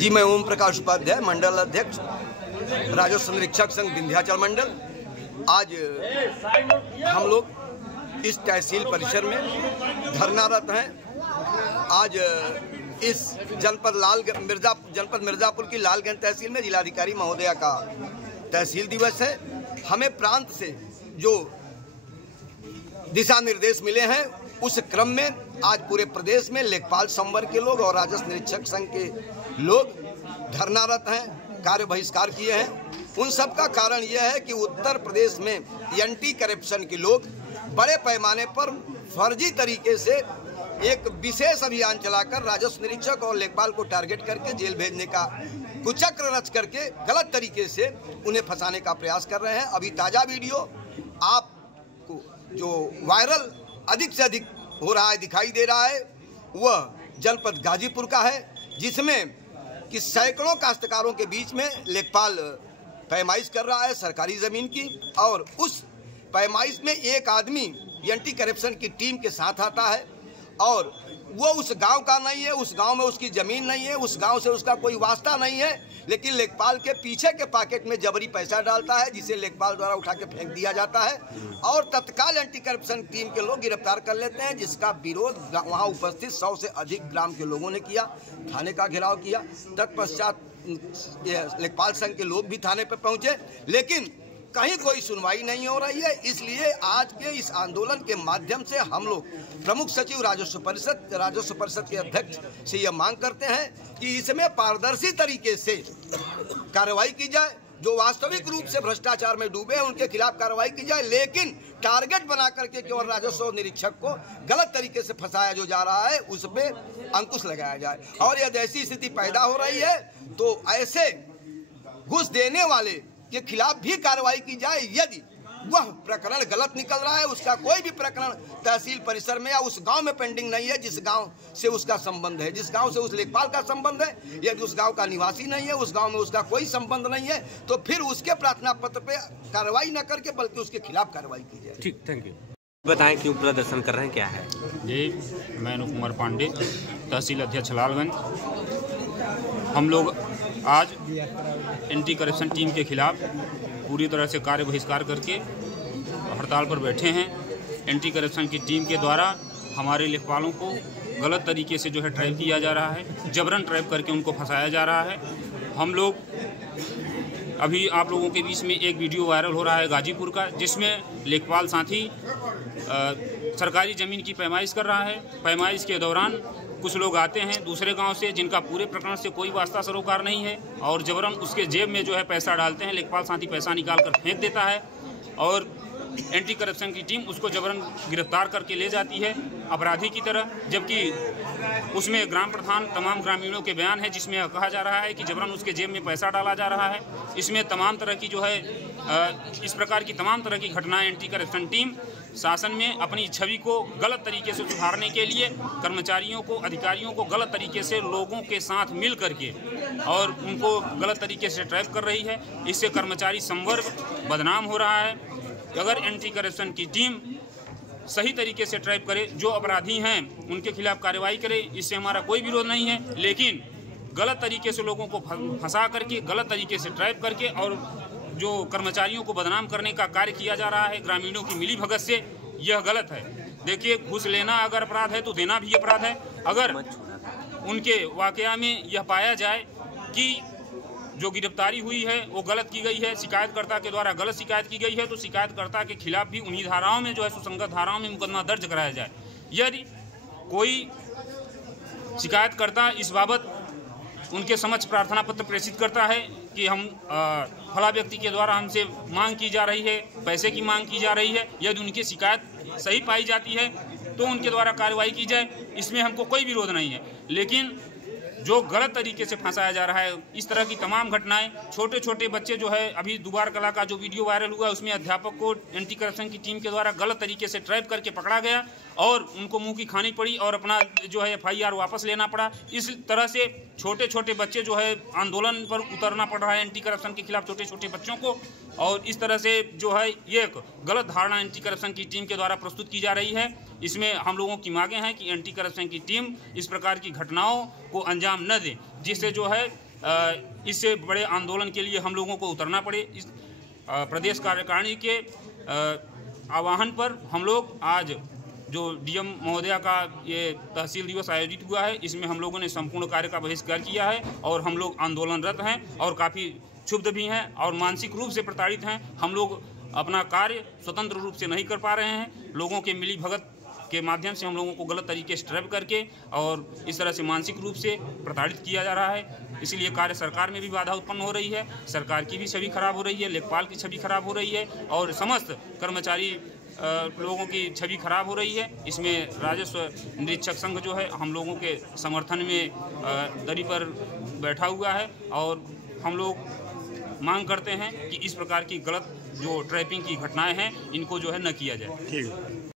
जी, मैं ओम प्रकाश उपाध्याय, मंडल अध्यक्ष, राजस्व निरीक्षक संघ विंध्याचल मंडल। आज हम लोग इस तहसील परिसर में धरनारत हैं। आज इस जनपद मिर्जापुर की लालगंज तहसील में जिलाधिकारी महोदया का तहसील दिवस है। हमें प्रांत से जो दिशा निर्देश मिले हैं, उस क्रम में आज पूरे प्रदेश में लेखपाल संवर्ग के लोग और राजस्व निरीक्षक संघ के लोग धरनारत हैं, कार्य बहिष्कार किए हैं। उन सब का कारण यह है कि उत्तर प्रदेश में एंटी करप्शन के लोग बड़े पैमाने पर फर्जी तरीके से एक विशेष अभियान चलाकर राजस्व निरीक्षक और लेखपाल को टारगेट करके जेल भेजने का कुचक्र रच करके गलत तरीके से उन्हें फंसाने का प्रयास कर रहे हैं। अभी ताज़ा वीडियो आपको जो वायरल अधिक से अधिक हो रहा है, दिखाई दे रहा है, वह जनपद गाजीपुर का है, जिसमें कि सैकड़ों काश्तकारों के बीच में लेखपाल पैमाइश कर रहा है सरकारी ज़मीन की, और उस पैमाइश में एक आदमी एंटी करप्शन की टीम के साथ आता है और वो उस गांव का नहीं है, उस गांव में उसकी ज़मीन नहीं है, उस गांव से उसका कोई वास्ता नहीं है, लेकिन लेखपाल के पीछे के पॉकेट में जबरी पैसा डालता है, जिसे लेखपाल द्वारा उठा के फेंक दिया जाता है और तत्काल एंटी करप्शन टीम के लोग गिरफ्तार कर लेते हैं, जिसका विरोध वहां उपस्थित 100 से अधिक ग्राम के लोगों ने किया, थाने का घेराव किया। तत्पश्चात लेखपाल संघ के लोग भी थाने पर पहुंचे, लेकिन कहीं कोई सुनवाई नहीं हो रही है। इसलिए आज के इस आंदोलन के माध्यम से हम लोग प्रमुख सचिव राजस्व परिषद के अध्यक्ष से यह मांग करते हैं कि इसमें पारदर्शी तरीके से कार्रवाई की जाए। जो वास्तविक रूप से भ्रष्टाचार में डूबे हैं उनके खिलाफ कार्रवाई की जाए, लेकिन टारगेट बना करके केवल राजस्व निरीक्षक को गलत तरीके से फंसाया जो जा रहा है, उस पर अंकुश लगाया जाए। और यदि ऐसी स्थिति पैदा हो रही है तो ऐसे घूस देने वाले के खिलाफ भी कार्रवाई की जाए। यदि वह प्रकरण गलत निकल रहा है, उसका कोई भी प्रकरण तहसील परिसर में या उस गांव में पेंडिंग नहीं है जिस गांव से उसका संबंध है, जिस गांव से उस लेखपाल का संबंध है, यदि उस गांव का निवासी नहीं है, उस गांव में उसका कोई संबंध नहीं है, तो फिर उसके प्रार्थना पत्र पे कार्रवाई न करके बल्कि उसके खिलाफ कार्रवाई की जाए। ठीक, थैंक यू। बताएं क्यों प्रदर्शन कर रहे हैं, क्या है? जी, मैं अनुप कुमार पांडे, तहसील अध्यक्ष लालगंज। हम लोग आज एंटी करप्शन टीम के खिलाफ पूरी तरह से कार्य बहिष्कार करके हड़ताल पर बैठे हैं। एंटी करप्शन की टीम के द्वारा हमारे लेखपालों को गलत तरीके से जो है ट्रैप किया जा रहा है, जबरन ट्रैप करके उनको फंसाया जा रहा है। हम लोग अभी आप लोगों के बीच में एक वीडियो वायरल हो रहा है गाजीपुर का, जिसमें लेखपाल साथी सरकारी ज़मीन की पैमाइश कर रहा है। पैमाइश के दौरान कुछ लोग आते हैं दूसरे गांव से, जिनका पूरे प्रकरण से कोई वास्ता सरोकार नहीं है, और जबरन उसके जेब में जो है पैसा डालते हैं। लेखपाल साथी पैसा निकाल कर फेंक देता है और एंटी करप्शन की टीम उसको जबरन गिरफ्तार करके ले जाती है अपराधी की तरह, जबकि उसमें ग्राम प्रधान तमाम ग्रामीणों के बयान है, जिसमें कहा जा रहा है कि जबरन उसके जेब में पैसा डाला जा रहा है। इसमें तमाम तरह की जो है इस प्रकार की तमाम तरह की घटनाएं एंटी करप्शन टीम शासन में अपनी छवि को गलत तरीके से सुधारने के लिए कर्मचारियों को, अधिकारियों को गलत तरीके से लोगों के साथ मिल करके और उनको गलत तरीके से ट्रैप कर रही है। इससे कर्मचारी संवर्ग बदनाम हो रहा है। अगर एंटी करप्शन की टीम सही तरीके से ट्रैप करे, जो अपराधी हैं उनके खिलाफ कार्रवाई करे, इससे हमारा कोई विरोध नहीं है, लेकिन गलत तरीके से लोगों को फंसा करके, गलत तरीके से ट्रैप करके और जो कर्मचारियों को बदनाम करने का कार्य किया जा रहा है ग्रामीणों की मिलीभगत से, यह गलत है। देखिए, घूस लेना अगर अपराध है तो देना भी अपराध है। अगर उनके वाकया में यह पाया जाए कि जो गिरफ्तारी हुई है वो गलत की गई है, शिकायतकर्ता के द्वारा गलत शिकायत की गई है, तो शिकायतकर्ता के खिलाफ भी उन्हीं धाराओं में जो है सुसंगत धाराओं में मुकदमा दर्ज कराया जाए। यदि कोई शिकायतकर्ता इस बाबत उनके समक्ष प्रार्थना पत्र प्रेषित करता है कि हम फला व्यक्ति के द्वारा हमसे मांग की जा रही है, पैसे की मांग की जा रही है, यदि उनकी शिकायत सही पाई जाती है तो उनके द्वारा कार्रवाई की जाए, इसमें हमको कोई विरोध नहीं है। लेकिन जो गलत तरीके से फंसाया जा रहा है, इस तरह की तमाम घटनाएं, छोटे छोटे बच्चे जो है, अभी दुबार कला का जो वीडियो वायरल हुआ उसमें अध्यापक को एंटी करप्शन की टीम के द्वारा गलत तरीके से ट्रैप करके पकड़ा गया और उनको मुंह की खानी पड़ी और अपना जो है FIR वापस लेना पड़ा। इस तरह से छोटे छोटे बच्चे जो है आंदोलन पर उतरना पड़ रहा है एंटी करप्शन के खिलाफ, छोटे छोटे बच्चों को, और इस तरह से जो है ये एक गलत धारणा एंटी करप्शन की टीम के द्वारा प्रस्तुत की जा रही है। इसमें हम लोगों की मांगे हैं कि एंटी करप्शन की टीम इस प्रकार की घटनाओं को अंजाम न दे, जिससे जो है इससे बड़े आंदोलन के लिए हम लोगों को उतरना पड़े। इस प्रदेश कार्यकारिणी के आह्वान पर हम लोग आज जो डीएम महोदया का ये तहसील दिवस आयोजित हुआ है, इसमें हम लोगों ने संपूर्ण कार्य का बहिष्कार किया है और हम लोग आंदोलनरत हैं और काफ़ी क्षुब्ध भी हैं और मानसिक रूप से प्रताड़ित हैं। हम लोग अपना कार्य स्वतंत्र रूप से नहीं कर पा रहे हैं। लोगों के मिली भगत के माध्यम से हम लोगों को गलत तरीके से ट्रैप करके और इस तरह से मानसिक रूप से प्रताड़ित किया जा रहा है। इसलिए कार्य सरकार में भी बाधा उत्पन्न हो रही है, सरकार की भी छवि खराब हो रही है, लेखपाल की छवि खराब हो रही है और समस्त कर्मचारी लोगों की छवि खराब हो रही है। इसमें राजस्व निरीक्षक संघ जो है हम लोगों के समर्थन में दरी पर बैठा हुआ है और हम लोग मांग करते हैं कि इस प्रकार की गलत जो ट्रैपिंग की घटनाएं हैं इनको जो है न किया जाए। ठीक है।